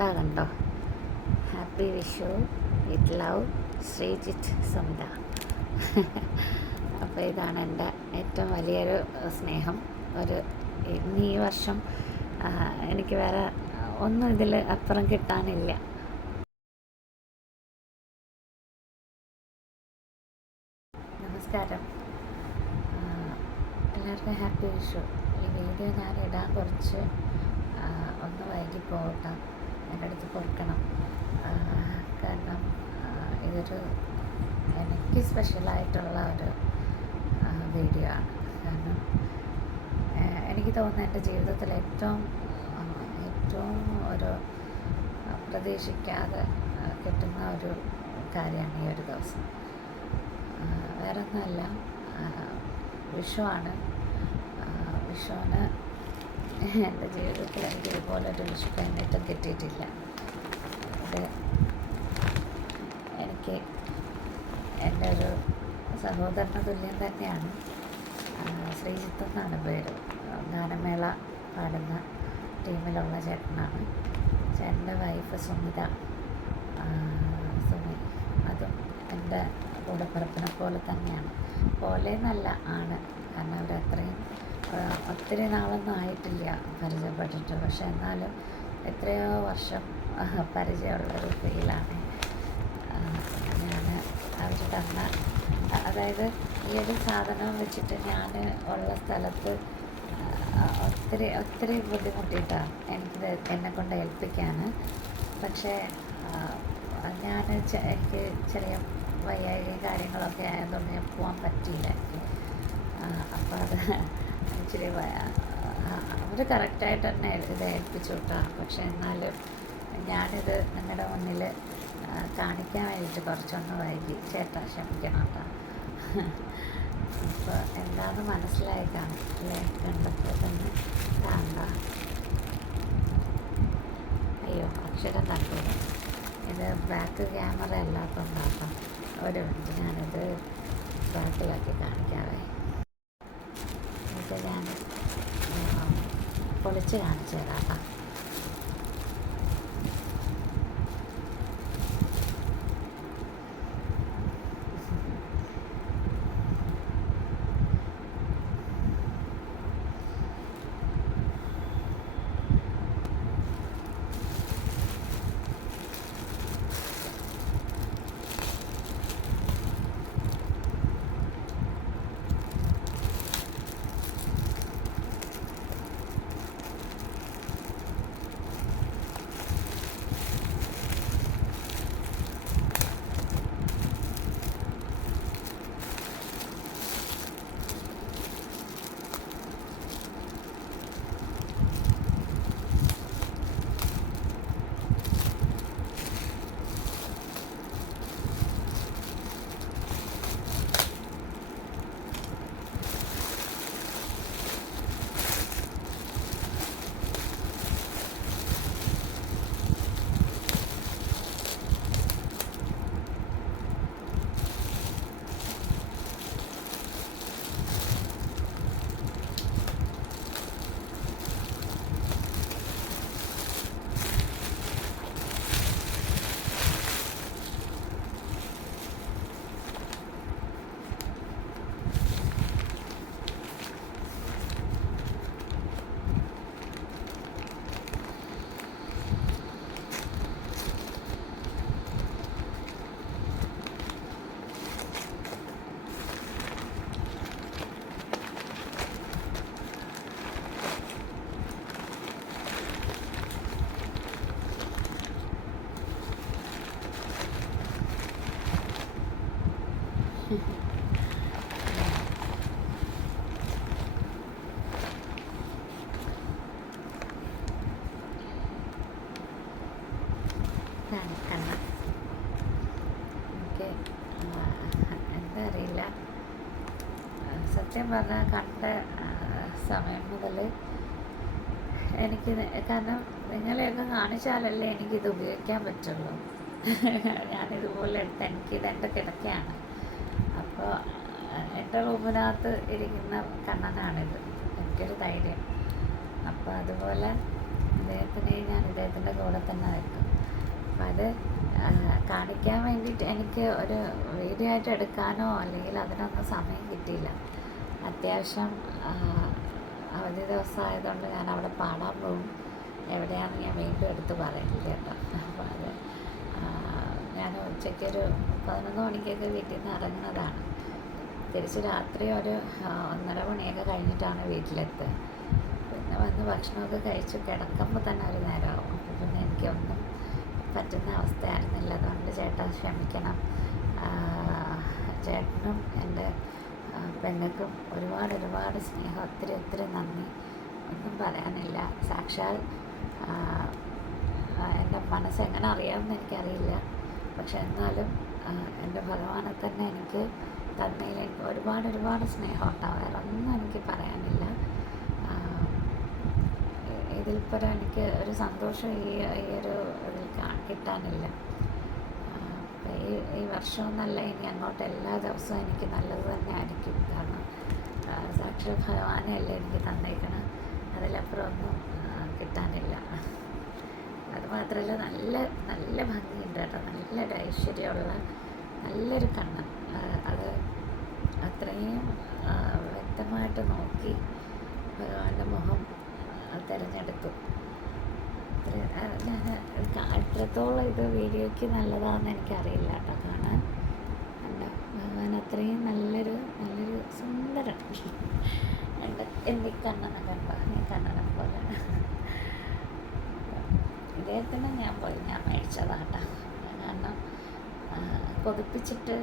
കണ്ടോ, happy Vishu with love, Sreejith Sumitha. അപ്പോൾ ഇതാണ് എൻ്റെ ഏറ്റവും വലിയൊരു സ്നേഹം. ഇനി ഈ വർഷം എനിക്ക് വേറെ ഒന്നും ഇതിൽ അപ്പുറം കിട്ടാനില്ല. നമസ്കാരം, എല്ലാവർക്കും ഹാപ്പി വിഷു. ഈ വീഡിയോ ഞാൻ ഇടാൻ കുറച്ച് ഒന്ന് വൈകി പോകട്ടെ, എൻ്റെ അടുത്ത് പൊറുക്കണം. കാരണം ഇതൊരു എനിക്ക് സ്പെഷ്യലായിട്ടുള്ള ഒരു വീഡിയോ ആണ്. കാരണം എനിക്ക് തോന്നുന്നു എൻ്റെ ജീവിതത്തിൽ ഏറ്റവും ഒരു പ്രതീക്ഷിക്കാതെ കിട്ടുന്ന ഒരു കാര്യമാണ് ഈ ഒരു ദിവസം. വേറെ ഒന്നുമല്ല, വിഷുവാണ്. വിഷുവിന് എൻ്റെ ജീവിതത്തിൽ എനിക്ക് ഇതുപോലൊരു വിഷു കഴിഞ്ഞിട്ടും കിട്ടിയിട്ടില്ല. ഇത് എനിക്ക് എൻ്റെ ഒരു സഹോദരന് തുല്യം തന്നെയാണ്. ശ്രീജിത്ത് എന്നാണ് പേര്. ഗാനമേള പാടുന്ന ടീമിലുള്ള ചേട്ടനാണ്. ചേട്ടൻ്റെ വൈഫ് സുമിത, അതും എൻ്റെ കൂടപ്പിറപ്പിനെ പോലെ തന്നെയാണ്. പോലെ എന്നല്ല, ആണ്. കാരണം അവരത്രയും ഒത്തിരി നാളൊന്നും ആയിട്ടില്ല പരിചയപ്പെട്ടിട്ട്. പക്ഷെ എന്നാലും എത്രയോ വർഷം പരിചയമുള്ളൊരു ഫീലാണ്. ഞാൻ അവർ തന്ന, അതായത് ഈ ഒരു സാധനം വെച്ചിട്ട് ഞാൻ ഉള്ള സ്ഥലത്ത് ഒത്തിരി ബുദ്ധിമുട്ടിയിട്ടാണ് എനിക്കിത് എന്നെക്കൊണ്ട് ഏൽപ്പിക്കാൻ. പക്ഷേ എനിക്ക് ചെറിയ വയ്യായിക കാര്യങ്ങളൊക്കെ ആയതുകൊണ്ട് ഞാൻ പോകാൻ പറ്റിയില്ല എനിക്ക്. അപ്പോൾ അത് ഇച്ചിരി അവർ കറക്റ്റായിട്ട് തന്നെ ഇത് ഏൽപ്പിച്ചു വിട്ടാണ്. പക്ഷേ എന്നാലും ഞാനിത് നിങ്ങളുടെ മുന്നിൽ കാണിക്കാൻ വേണ്ടിയിട്ട് കുറച്ചൊന്ന് വൈകി. ചേട്ടാ ക്ഷമിക്കണം കേട്ടോ. അപ്പോൾ എന്താണെന്ന് മനസ്സിലായി കാണും അല്ലേ? കണ്ടപ്പോൾ തന്നെ കാണണ്ട. അയ്യോ, അക്ഷരം കണ്ടു. ഇത് ബാക്ക് ക്യാമറ അല്ലാത്തതുകൊണ്ടാക്കാം. ഒരു മിനിറ്റ്, ഞാനിത് ബാക്കിലാക്കി കാണിക്കാവേ. ഇത് ഞാൻ പൊളിച്ച് കാണിച്ചു തരാം കേട്ടോ. കണ്ണ എനിക്ക് എന്താ അറിയില്ല, സത്യം പറഞ്ഞാൽ കണ്ട സമയം മുതൽ എനിക്ക്, കാരണം നിങ്ങളെയൊക്കെ കാണിച്ചാലല്ലേ എനിക്കിത് ഉപയോഗിക്കാൻ പറ്റുള്ളൂ. ഞാനിതുപോലെ എടുത്ത് എനിക്കിതെൻ്റെ കിടക്കയാണ്. അപ്പോൾ എൻ്റെ റൂമിനകത്ത് ഇരിക്കുന്ന കണ്ണനാണിത്. എനിക്കൊരു ധൈര്യം. അപ്പോൾ അതുപോലെ അദ്ദേഹത്തിന് ഞാനിത് അദ്ദേഹത്തിൻ്റെ കൂടെ തന്നെ നിൽക്കും. അപ്പം അത് കാണിക്കാൻ വേണ്ടിയിട്ട് എനിക്ക് ഒരു വീഡിയോ ആയിട്ട് എടുക്കാനോ അല്ലെങ്കിൽ അതിനൊന്നും സമയം കിട്ടിയില്ല. അത്യാവശ്യം അവധി ദിവസമായതുകൊണ്ട് ഞാൻ അവിടെ പാടാൻ പോകും. എവിടെയാണെന്ന് ഞാൻ വീണ്ടും എടുത്ത് പറയില്ല കേട്ടോ. അപ്പോൾ അത് ഞാൻ ഉച്ചയ്ക്കൊരു 11 മണിക്കൊക്കെ വീട്ടിൽ നിന്ന് ഇറങ്ങുന്നതാണ്. തിരിച്ച് രാത്രി ഒരു 1:30 മണിയൊക്കെ കഴിഞ്ഞിട്ടാണ് വീട്ടിലെത്തുക. പിന്നെ വന്ന് ഭക്ഷണമൊക്കെ കഴിച്ച് കിടക്കുമ്പോൾ തന്നെ ഒരു നേരമാവും. അപ്പോൾ പിന്നെ എനിക്കൊന്നും പറ്റുന്ന അവസ്ഥയായിരുന്നില്ല. അതുകൊണ്ട് ചേട്ടാ ക്ഷമിക്കണം. ചേട്ടനും എൻ്റെ പെങ്ങൾക്കും ഒരുപാട് സ്നേഹം, ഒത്തിരി നന്ദി. ഒന്നും പറയാനില്ല. സാക്ഷാൽ എൻ്റെ മനസ്സെങ്ങനെ അറിയാമെന്ന് എനിക്കറിയില്ല. പക്ഷെ എന്നാലും എൻ്റെ ഭഗവാനെ തന്നെ എനിക്ക് തന്നതിൽ എനിക്ക് ഒരുപാട് സ്നേഹം ഉണ്ടാവും. വേറെ ഒന്നും എനിക്ക് പറയാനില്ല. ഇതിൽപ്പരം എനിക്ക് ഒരു സന്തോഷം ഈ ഒരു ഇതിൽ കിട്ടാനില്ല. ഈ വർഷമൊന്നല്ല, ഇനി അങ്ങോട്ട് എല്ലാ ദിവസവും എനിക്ക് നല്ലത് തന്നെ ആയിരിക്കും. കാരണം സാക്ഷാൽ ഭഗവാനെയല്ലേ എനിക്ക് തന്നേക്കണം. അതിലപ്പുറം ഒന്നും കിട്ടാനില്ല. അതുമാത്രമല്ല, നല്ല ഭംഗിയുണ്ട് കേട്ടോ. നല്ലൊരു ഐശ്വര്യമുള്ള നല്ലൊരു കണ്ണൻ. അത് അത്രയും വ്യക്തമായിട്ട് നോക്കി ഭഗവാന്റെ മുഖം തിരഞ്ഞെടുത്തു. ഞാൻ എത്രത്തോളം ഇത് വീഡിയോയ്ക്ക് നല്ലതാണെന്ന് എനിക്കറിയില്ല കേട്ടോ. കാണാൻ എൻ്റെ ഭഗവാൻ അത്രയും നല്ലൊരു സുന്ദരൻ. എൻ്റെ കണ്ണനെ കണ്ടോ, ഈ കണ്ണനെ പോലെ. ഇദ്ദേഹത്തിന് ഞാൻ മേടിച്ചതാട്ടോ. കാരണം കൊതിപ്പിച്ചിട്ട്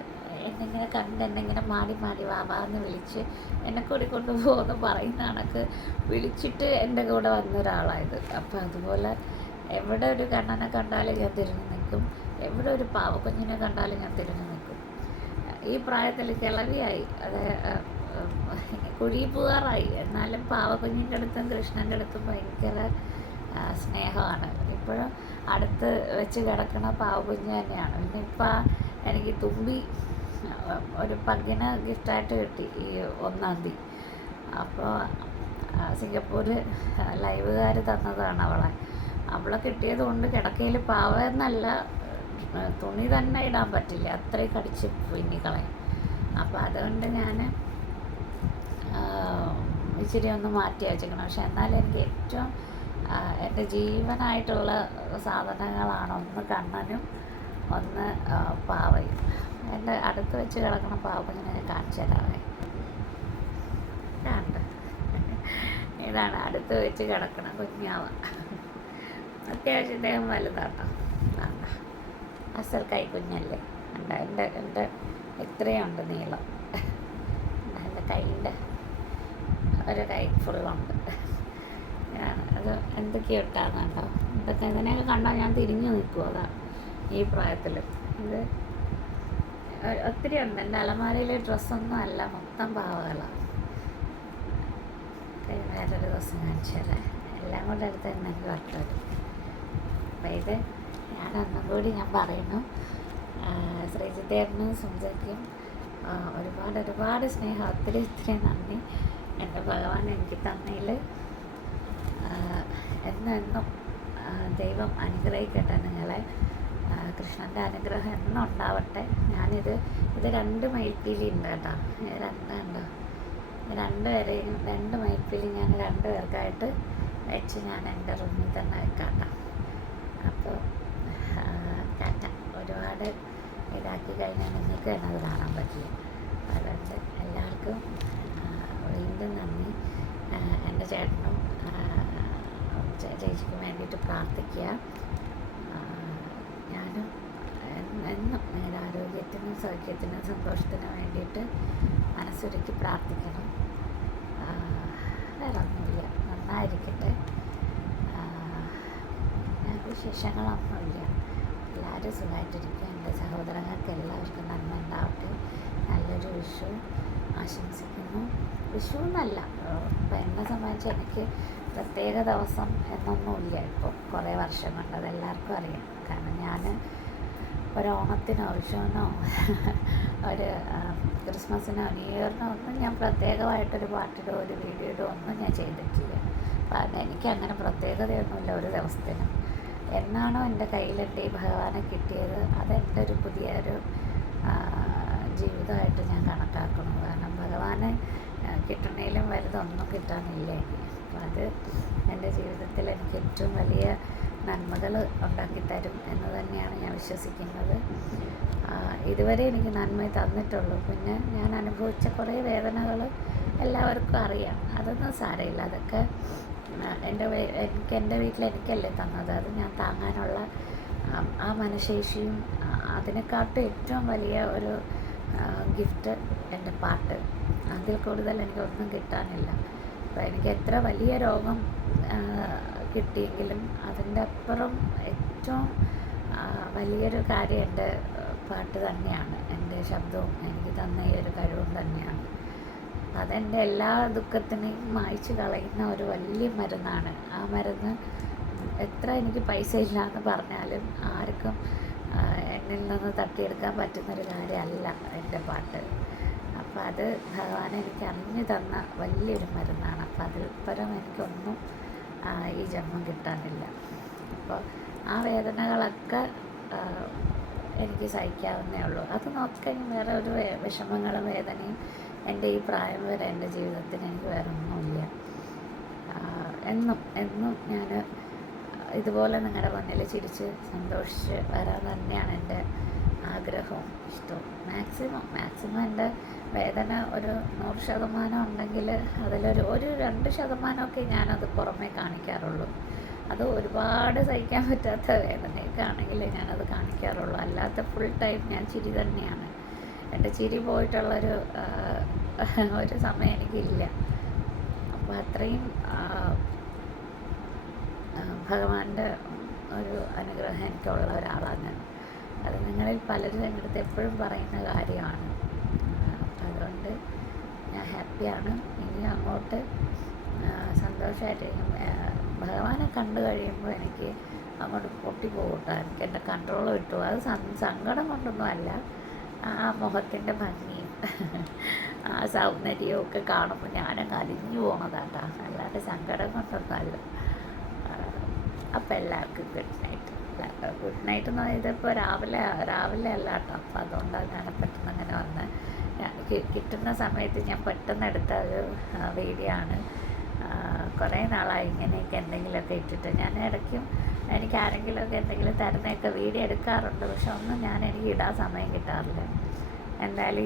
എന്നെങ്ങനെ കണ്ട് എന്നെങ്ങനെ മാടി വാവാന്ന് വിളിച്ച് എന്നെ കൂടി കൊണ്ടുപോകുമെന്ന് പറയുന്ന കണക്ക് വിളിച്ചിട്ട് എൻ്റെ കൂടെ വന്ന ഒരാളായത്. അപ്പോൾ അതുപോലെ എവിടെ ഒരു കണ്ണനെ കണ്ടാലും ഞാൻ തിരിഞ്ഞു നിൽക്കും, എവിടെ ഒരു പാവക്കുഞ്ഞിനെ കണ്ടാലും ഞാൻ തിരിഞ്ഞു നിൽക്കും. ഈ പ്രായത്തിൽ കിളവിയായി, അത് കുഴി പോകാറായി, എന്നാലും പാവക്കുഞ്ഞിൻ്റെ അടുത്തും കൃഷ്ണൻ്റെ അടുത്തും ഭയങ്കര സ്നേഹമാണ്. ഇപ്പോഴും അടുത്ത് വെച്ച് കിടക്കണ പാവക്കുഞ്ഞ് തന്നെയാണ്. പിന്നെ ഇപ്പം എനിക്ക് തുമ്പി ഒരു പഗ്ഗിന് ഗിഫ്റ്റായിട്ട് കിട്ടി ഈ 1-ാം തീയതി. അപ്പോൾ സിംഗപ്പൂർ ലൈവുകാർ തന്നതാണ് അവളെ കിട്ടിയത് കൊണ്ട് കിടക്കയിൽ പാവെന്നല്ല, തുണി തന്നെ ഇടാൻ പറ്റില്ല, അത്രയും കടിച്ച് പിന്നിക്കളയും. അപ്പോൾ അതുകൊണ്ട് ഞാൻ ഇച്ചിരി ഒന്ന് മാറ്റി വെച്ചേക്കണം. പക്ഷെ എന്നാലും എനിക്ക് ഏറ്റവും എൻ്റെ ജീവനായിട്ടുള്ള സാധനങ്ങളാണ് ഒന്ന് കണ്ണനും ഒന്ന് പാവയും. എൻ്റെ അടുത്ത് വെച്ച് കിടക്കണ പാവക്കുഞ്ഞിനെ കാണിച്ചു തരാവേ. കണ്ട്, ഇതാണ് അടുത്ത് വെച്ച് കിടക്കണ കുഞ്ഞാവ. അത്യാവശ്യം ദേഹം വലുതാട്ടോ. അസൽ കൈക്കുഞ്ഞല്ലേ. എൻ്റെ ഇത്രയുണ്ട് നീളം. എൻ്റെ കൈൻ്റെ ഒരു കൈ ഫുള്ളുണ്ട്. അത് എന്തൊക്കെയോ ഇട്ടാന്നുണ്ടോ, ഇതിനെയൊക്കെ കണ്ടാൽ ഞാൻ തിരിഞ്ഞു നിൽക്കും. അതാ ഈ പ്രായത്തിൽ. ഇത് ഒത്തിരി ഉണ്ട്. എൻ്റെ അലമാരയിലെ ഡ്രസ്സൊന്നും അല്ല, മൊത്തം പാവകളാണ്. വേറൊരു ദിവസം കാണിച്ചാലേ എല്ലാം കൂടെ എടുത്ത് എനിക്ക് വട്ടത്. അപ്പം ഇത് ഒന്നും കൂടി ഞാൻ പറയുന്നു, ശ്രീജിത്തേട്ടനും സുംജയ്ക്കും ഒരുപാട് സ്നേഹം, ഒത്തിരി നന്ദി. എൻ്റെ ഭഗവാൻ എനിക്ക് തന്നതിൽ എന്നും ദൈവം അനുഗ്രഹിക്കട്ടെ നിങ്ങളെ. കൃഷ്ണൻ്റെ അനുഗ്രഹം എന്നും ഉണ്ടാവട്ടെ. ഇത് 2 മയിൽപ്പീലി ഉണ്ട് കേട്ടോ. രണ്ടുണ്ടോ, 2 പേരെയും 2 മയിൽപ്പീലി ഞാൻ 2 പേർക്കായിട്ട് വെച്ച് ഞാൻ എൻ്റെ റൂമിൽ തന്നെ വെക്കാട്ടോ. അപ്പോൾ ടാറ്റ. ഒരുപാട് ഇതാക്കി കഴിഞ്ഞാൽ നിങ്ങൾക്ക് തന്നെ അത് കാണാൻ പറ്റില്ല. അതുകൊണ്ട് എല്ലാവർക്കും വീണ്ടും നന്ദി. എൻ്റെ ചേട്ടനും ചേച്ചിക്ക് വേണ്ടിയിട്ട് പ്രാർത്ഥിക്കുക. ഞാനും എന്നും നിങ്ങളുടെ ആരോഗ്യത്തിനും സൗഖ്യത്തിനും സന്തോഷത്തിനും വേണ്ടിയിട്ട് മനസ്സൊരുക്കി പ്രാർത്ഥിക്കണം. വേറെ ഒന്നുമില്ല, നന്നായിരിക്കട്ടെ. ഞങ്ങൾക്ക് വിശേഷങ്ങളൊന്നുമില്ല, എല്ലാവരും സുഖമായിട്ടിരിക്കുക. എൻ്റെ സഹോദരങ്ങൾക്ക് എല്ലാവർക്കും നന്മ ഉണ്ടാവട്ടെ. നല്ലൊരു വിഷു ആശംസിക്കുന്നു. വിഷു എന്നല്ല, ഇപ്പം എന്നെ സംബന്ധിച്ച് എനിക്ക് പ്രത്യേക ദിവസം എന്നൊന്നുമില്ല. ഇപ്പോൾ കുറേ വർഷം കൊണ്ട് അതെല്ലാവർക്കും അറിയാം. കാരണം ഞാൻ ഒരു ഓണത്തിനോ വിഷുവിനോ ഒരു ക്രിസ്മസിനോ ന്യൂ ഇയറിനോ ഒന്നും ഞാൻ പ്രത്യേകമായിട്ടൊരു പാട്ടിടോ ഒരു വീഡിയോ ഇടോ ഒന്നും ഞാൻ ചെയ്തിട്ടില്ല. കാരണം എനിക്ക് അങ്ങനെ പ്രത്യേകതയൊന്നുമില്ല ഒരു ദിവസത്തിനും. എന്നാണോ എൻ്റെ കയ്യിൽ എൻ്റെ ഈ ഭഗവാനെ കിട്ടിയത്, അതെൻ്റെ ഒരു പുതിയൊരു ജീവിതമായിട്ട് ഞാൻ കണക്കാക്കുന്നു. കാരണം ഭഗവാനെ കിട്ടണേലും വലുതൊന്നും കിട്ടാനില്ല എനിക്ക്. അപ്പോൾ അത് എൻ്റെ ജീവിതത്തിൽ എനിക്ക് ഏറ്റവും വലിയ നന്മകൾ ഉണ്ടാക്കിത്തരും എന്ന് തന്നെയാണ് ഞാൻ വിശ്വസിക്കുന്നത്. ഇതുവരെ എനിക്ക് നന്മ തന്നിട്ടുള്ളൂ. പിന്നെ ഞാൻ അനുഭവിച്ച കുറേ വേദനകൾ എല്ലാവർക്കും അറിയാം. അതൊന്നും സാരമില്ല. അതൊക്കെ എൻ്റെ വീട്ടിൽ എനിക്കല്ലേ തന്നത്. അത് ഞാൻ താങ്ങാനുള്ള ആ മനഃശേഷിയും അതിനെക്കാട്ടും ഏറ്റവും വലിയ ഒരു ഗിഫ്റ്റ് എൻ്റെ പാട്ട്. അതിൽ കൂടുതൽ എനിക്കൊന്നും കിട്ടാനില്ല. അപ്പോൾ എനിക്ക് എത്ര വലിയ രോഗം കിട്ടിയെങ്കിലും അതിൻ്റെ അപ്പുറം ഏറ്റവും വലിയൊരു കാര്യം എൻ്റെ പാട്ട് തന്നെയാണ്. എൻ്റെ ശബ്ദവും എനിക്ക് തന്ന ഈ ഒരു കഴിവും തന്നെയാണ്. അതെൻ്റെ എല്ലാ ദുഃഖത്തിനെയും മായ്ച്ചു കളയുന്ന ഒരു വലിയ മരുന്നാണ്. ആ മരുന്ന് എത്ര എനിക്ക് പൈസ ഇല്ലയെന്ന് പറഞ്ഞാലും ആർക്കും എന്നിൽ നിന്ന് തട്ടിയെടുക്കാൻ പറ്റുന്നൊരു കാര്യമല്ല എൻ്റെ പാട്ട്. അപ്പോൾ അത് ഭഗവാൻ എനിക്ക് അറിഞ്ഞു തന്ന വലിയൊരു മരുന്നാണ്. അപ്പോൾ അതിൽ പരം എനിക്കൊന്നും ഈ ജന്മം കിട്ടാനില്ല. അപ്പോൾ ആ വേദനകളൊക്കെ എനിക്ക് സഹിക്കാവുന്നേ ഉള്ളൂ. അത് നോക്കിക്കഴിഞ്ഞാൽ വേറെ ഒരു വിഷമങ്ങളും വേദനയും എൻ്റെ ഈ പ്രായം വരെ എൻ്റെ ജീവിതത്തിന് എനിക്ക് വേറെ ഒന്നുമില്ല. എന്നും ഞാൻ ഇതുപോലെ നിങ്ങളുടെ മുന്നിൽ ചിരിച്ച് സന്തോഷിച്ച് വരാൻ തന്നെയാണ് എൻ്റെ ആഗ്രഹവും ഇഷ്ടവും. മാക്സിമം എൻ്റെ വേദന ഒരു 100% ഉണ്ടെങ്കിൽ അതിലൊരു 2% ഞാനത് പുറമേ കാണിക്കാറുള്ളൂ. അത് ഒരുപാട് സഹിക്കാൻ പറ്റാത്ത വേദനയൊക്കെ ആണെങ്കിൽ ഞാനത് കാണിക്കാറുള്ളൂ. അല്ലാത്ത ഫുൾ ടൈം ഞാൻ ചിരി തന്നെയാണ്. എൻ്റെ ചിരി പോയിട്ടുള്ളൊരു ഒരു സമയം എനിക്കില്ല. അപ്പോൾ അത്രയും ഭഗവാന്റെ ഒരു അനുഗ്രഹം എനിക്കുള്ള ഒരാളാണ് ഞാൻ. അത് നിങ്ങളിൽ പലരും എൻ്റെ അടുത്ത് എപ്പോഴും പറയുന്ന കാര്യമാണ്. അതുകൊണ്ട് ഞാൻ ഹാപ്പിയാണ്. ഇനി അങ്ങോട്ട് സന്തോഷമായിട്ടിരിക്കും. ഭഗവാനെ കണ്ടു കഴിയുമ്പോൾ എനിക്ക് അങ്ങോട്ട് പൊട്ടിപ്പോകട്ടോ. എനിക്ക് എൻ്റെ കൺട്രോൾ വിട്ടു. അത് സങ്കടം കൊണ്ടൊന്നും അല്ല, ആ മുഖത്തിൻ്റെ ഭംഗിയും ആ സൗന്ദര്യവും ഒക്കെ കാണുമ്പോൾ ഞാനങ്ങ് അലിഞ്ഞു പോണതാട്ടാ, അല്ലാണ്ട് സങ്കടം കൊണ്ടൊന്നും അല്ല. അപ്പോൾ എല്ലാവർക്കും ഗുഡ് നൈറ്റ്. ഗുഡ് നൈറ്റ് എന്ന് പറയുന്നത് ഇപ്പോൾ രാവിലെ അല്ല കേട്ടോ. അപ്പോൾ അതുകൊണ്ടാണ് ഞാൻ പെട്ടെന്ന് അങ്ങനെ വന്ന് കിട്ടുന്ന സമയത്ത് ഞാൻ പെട്ടെന്ന് എടുത്ത ഒരു വീഡിയോ ആണ്. കുറേ നാളായി ഇങ്ങനെയൊക്കെ എന്തെങ്കിലുമൊക്കെ ഇട്ടിട്ട്. ഞാൻ ഇടയ്ക്കും എനിക്ക് ആരെങ്കിലുമൊക്കെ എന്തെങ്കിലും തരുന്നതൊക്കെ വീഡിയോ എടുക്കാറുണ്ട്. പക്ഷെ ഒന്നും എനിക്ക് ഇടാൻ സമയം കിട്ടാറില്ല. എന്തായാലും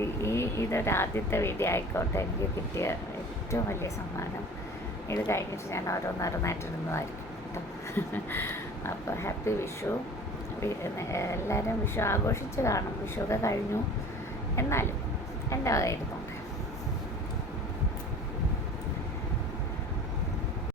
ഇതൊരു ആദ്യത്തെ വീഡിയോ ആയിക്കോട്ടെ. എനിക്ക് കിട്ടിയ ഏറ്റവും വലിയ സമ്മാനം. ഇത് കഴിഞ്ഞിട്ട് ഞാൻ ഓരോന്നായിട്ടിരുന്നതായിരിക്കും കേട്ടോ. അപ്പോൾ ഹാപ്പി വിഷു. എല്ലാവരും വിഷു ആഘോഷിച്ച് കാണും. വിഷുവൊക്കെ കഴിഞ്ഞു, എന്നാലും എൻ്റെ വകയായിരുന്നു.